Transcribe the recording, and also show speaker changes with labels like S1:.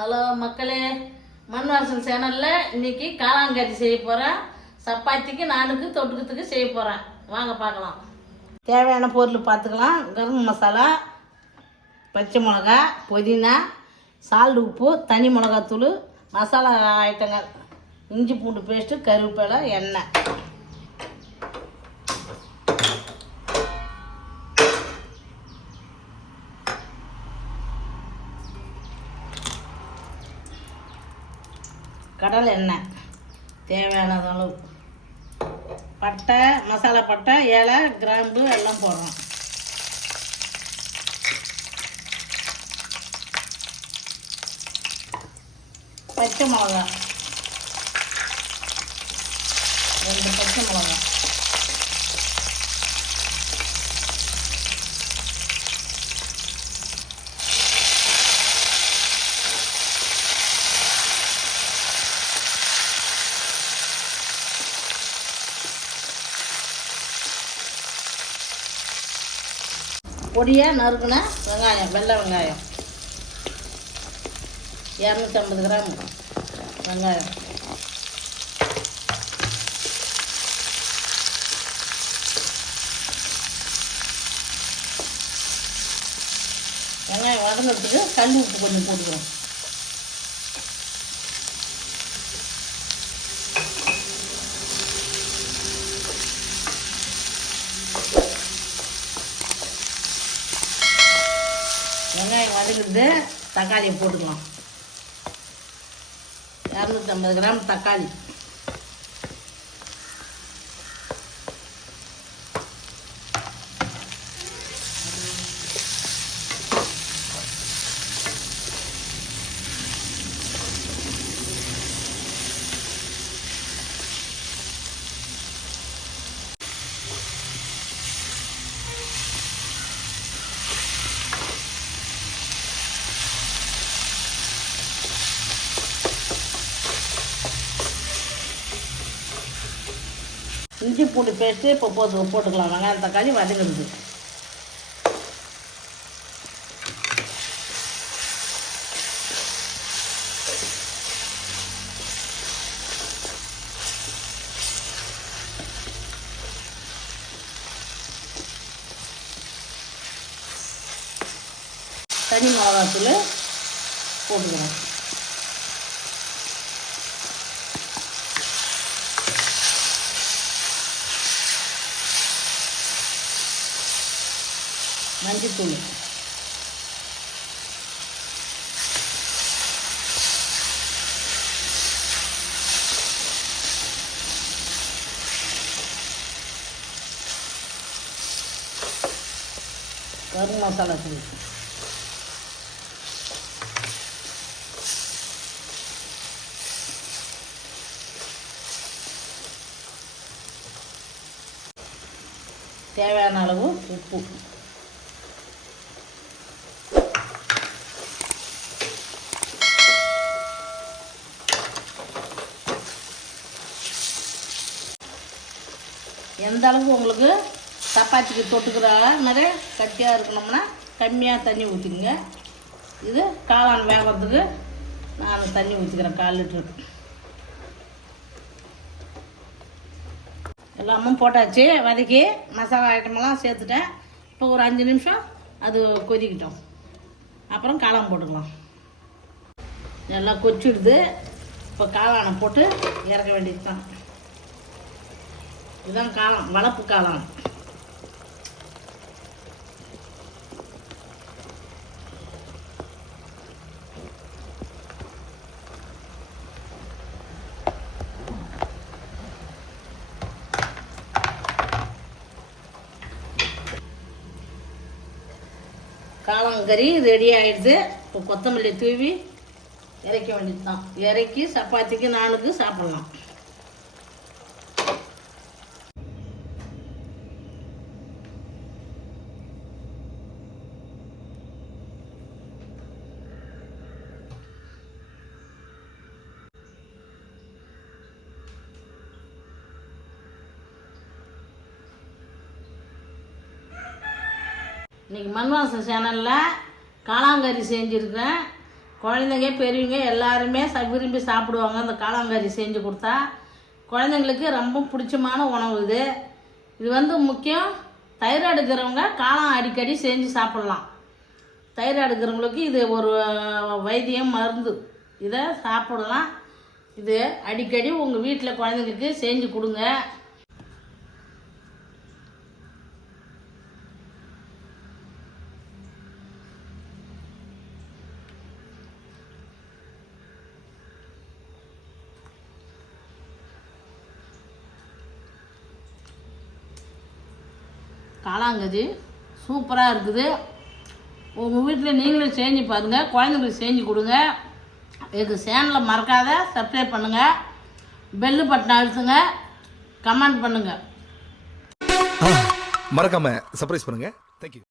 S1: Hello மக்களே மண்வாசல் சேனலில் இன்னைக்கு காளாங்கறி செய்ய போகிறேன் சப்பாத்திக்கு நானுக்கு தொட்டுக்கத்துக்கு செய்ய போகிறேன் வாங்க பார்க்கலாம். தேவையான பொருள் பார்த்துக்கலாம். கரம் மசாலா பச்சை மிளகா புதினா சால்ட் உப்பு தனி மிளகாத்தூள் மசாலா ஐட்டங்கள் இஞ்சி பூண்டு பேஸ்ட்டு கருவேப்பிலை எண்ணெய். கடல் எண்ணெய். தேவையான அளவு பட்டை மசாலா பட்டை ஏலை கிராம்பு எல்லாம் போடுறோம். பச்சை மிளகா ரெண்டு பச்சை மிளகா பொடியாக நறுக்குன வெங்காயம் வெள்ளை வெங்காயம். இரநூத்தம்பது கிராம் வெங்காயம். வெங்காயம் வதங்கிறதுக்கு கல் உப்பு கொஞ்சம் போட்டுக்கிறோம் வெங்காயம் வதக்கிட்டு தக்காளியை போட்டுக்கலாம். இரநூத்தம்பது கிராம் தக்காளி. இஞ்சி பூண்டு பேஸ்ட்டு இப்போ போட்டு போட்டுக்கலாம். வெங்காயம் தக்காளி வதங்குறது தனி மிளகாத்தூள் போட்டுக்கிறேன் மஞ்சத்தூள் கரும் மசாலா தூள் தேவையான அளவு உப்பு. எந்த அளவுக்கு உங்களுக்கு சப்பாத்திக்கு தொட்டுக்கிற மாதிரி கட்டியாக இருக்கணும்னா கம்மியாக தண்ணி ஊற்றிக்கோங்க இது காளான் வேகிறதுக்கு நான் தண்ணி ஊற்றிக்கிறேன் கால் லிட்டருக்கு. எல்லாமும் போட்டாச்சு. வதக்கி மசாலா ஐட்டமெல்லாம் சேர்த்துட்டேன். இப்போ ஒரு அஞ்சு நிமிஷம் அது கொதிக்கிட்டோம். அப்புறம் காளான் போட்டுக்கலாம். நல்லா கொச்சிடுது. இப்போ காளானை போட்டு இறக்க வேண்டியது தான் இதுதான் காலம் வளர்ப்பு காலம் காளாங்கறி ரெடி ஆயிடுது. இப்போ கொத்தமல்லி தூவி இறக்க வேண்டியது தான் இறக்கி சப்பாத்திக்கு நானுக்கு சாப்பிட்லாம். இன்றைக்கி மண்வாசம் சேனலில் காளாங்கறி செஞ்சுருக்கேன். குழந்தைங்க பெரியவங்க எல்லாருமே ச விரும்பி சாப்பிடுவாங்க. அந்த காளாங்கறி செஞ்சு கொடுத்தா குழந்தைங்களுக்கு ரொம்ப பிடிச்சமான உணவு இது. இது வந்து முக்கியம் தைராய்டு இருக்கிறவங்க காளான் அடிக்கடி செஞ்சு சாப்பிட்லாம். தைராய்டு இருக்கிறவங்களுக்கு இது ஒரு வைத்தியம் மருந்து. இதை சாப்பிடலாம். இது அடிக்கடி உங்கள் வீட்டில் குழந்தைங்களுக்கு செஞ்சு கொடுங்க. காளாங்கதி சூப்பராக இருக்குது. உங்கள் வீட்டில் நீங்களும் செஞ்சு பாருங்கள் குழந்தைங்களுக்கு செஞ்சு கொடுங்க. எங்கள் சேனலை மறக்காத சப்ஸ்கிரைப் பண்ணுங்கள் பெல்லு பட்டன் அழுத்துங்க. கமெண்ட் பண்ணுங்கள்
S2: மறக்காம சர்ப்ரைஸ் பண்ணுங்கள் தேங்க்யூ